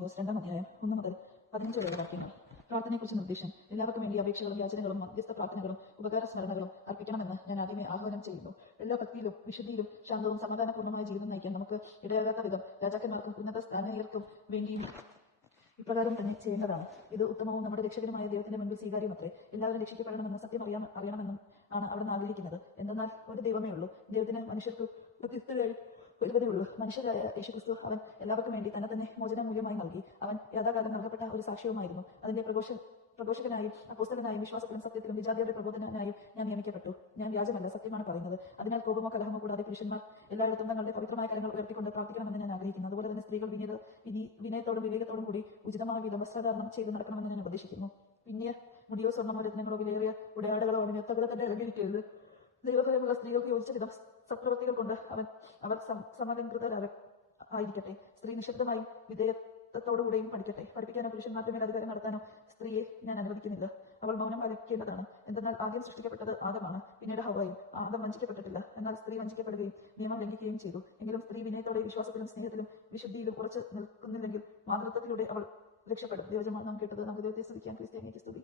തിമോത്തിയോസ് 2-ാം അധ്യായം 1 മുതൽ 15 വരെയുള്ള വാക്യങ്ങൾ. പ്രാർത്ഥനയെക്കുറിച്ച് നിർദ്ദേശം. എല്ലാവർക്കും വേണ്ടി അപേക്ഷകളും യാചനകളും മധ്യസ്ഥ പ്രാർത്ഥനകളും ഉപകാര സ്മരണകളും അർപ്പിക്കണമെന്ന് ഞാൻ ആദ്യമേ ആഹ്വാനം ചെയ്യുന്നു. എല്ലാ ഭക്തിയിലും വിശുദ്ധിയിലും ശാന്തവും സമാധാനപൂർണ്ണമായ ജീവിതം നയിക്കാൻ നമുക്ക് ഇടയാകാത്ത വിധം രാജാക്കന്മാർക്കും ഉന്നത സ്ഥാനീയർക്കും വേണ്ടിയും ഇപ്രകാരം തന്നെ ചെയ്യേണ്ടതാണ്. ഇത് ഉത്തമവും നമ്മുടെ രക്ഷകനുമായ ദൈവത്തിന്റെ മുൻപിൽ സ്വീകാര്യമത്രേ. എല്ലാവരും രക്ഷിക്കപ്പെടണമെന്നും സത്യം അറിയണമെന്നും ആണ് അവിടുന്ന് ആഗ്രഹിക്കുന്നത്. എന്തെന്നാൽ ഒരു ദൈവമേ ഉള്ളൂ. ദൈവത്തിന് മനുഷ്യർക്ക് വ്യത്യസ്തരായി ഒരുവനേ ഉള്ളൂ, മനുഷ്യരായ യേശുക്രിസ്തു. അവൻ എല്ലാവർക്കും വേണ്ടി തന്നെ മോചന മൂല്യമായി നൽകി. അവൻ യഥാകാലം നൽകപ്പെട്ട ഒരു സാക്ഷ്യവുമായിരുന്നു. അതിന്റെ പ്രഘോഷകനായും അപ്പോസ്തലനായും വിശ്വാസത്തിലും സത്യത്തിലും വിജാതിയുടെ പ്രബോധനായും ഞാൻ നിയമിക്കപ്പെട്ടു. ഞാൻ വ്യാജമല്ല, സത്യമാണ് പറയുന്നത്. അതിനാൽ കോപമോ കലഹമോ കൂടാതെ പുരുഷന്മാർ എല്ലായിടത്തും തങ്ങളുടെ പവിത്രമായ കരങ്ങൾ ഉയർത്തിക്കൊണ്ട് പ്രാർത്ഥിക്കണമെന്ന് ഞാൻ ആഗ്രഹിക്കുന്നു. അതുപോലെ തന്നെ സ്ത്രീകൾ വിനയത്തോടും വിവേകത്തോടും കൂടി ഉചിതമായ വിധം വസ്ത്രധാരണം ചെയ്ത് നടക്കണമെന്ന് ഞാൻ ഉപദേശിക്കുന്നു. പിന്നെ മുടിയോ സ്വർണ്ണമോ രത്നങ്ങളോ വിലയേറിയ ഉടയാടകളോ അവന് എത്തവിടെ തന്നെ ഇറങ്ങിയിരിക്കരുത്. ദൈവഭയമുള്ള സ്ത്രീകൾക്ക് യോജിച്ച വിധം സത്പ്രവൃത്തികൾ കൊണ്ട് അവർ സമലംകൃതരായിരിക്കട്ടെ. സ്ത്രീ നിശബ്ദമായും വിധേയത്വത്തോടുകൂടെയും പഠിപ്പിക്കാനോ പുരുഷന്മാർക്ക് മേൽ അധികാരം നടത്താനോ സ്ത്രീയെ ഞാൻ അനുവദിക്കുന്നില്ല. അവൾ മൗനം പാലിക്കേണ്ടതാണ്. എന്തെന്നാൽ ആദ്യം സൃഷ്ടിക്കപ്പെട്ടത് ആദമാണ്, പിന്നീട് ഹവ്വയും. ആദം വഞ്ചിക്കപ്പെട്ടിട്ടില്ല, എന്നാൽ സ്ത്രീ വഞ്ചിക്കപ്പെടുകയും നിയമം ലംഘിക്കുകയും ചെയ്തു. എങ്കിലും സ്ത്രീ വിനയത്തോടെ വിശ്വാസത്തിലും സ്നേഹത്തിലും വിശുദ്ധിയിലും ഉറച്ചു നിൽക്കുന്നില്ലെങ്കിൽ മാതൃത്വത്തിലൂടെ അവൾ രക്ഷപ്പെടും. ദൈവജനം നാം കേട്ടത് നമുക്ക് ദൈവത്തെ സ്തുതിക്കാം. ക്രിസ്ത്യാനിക്ക് സ്തുതി.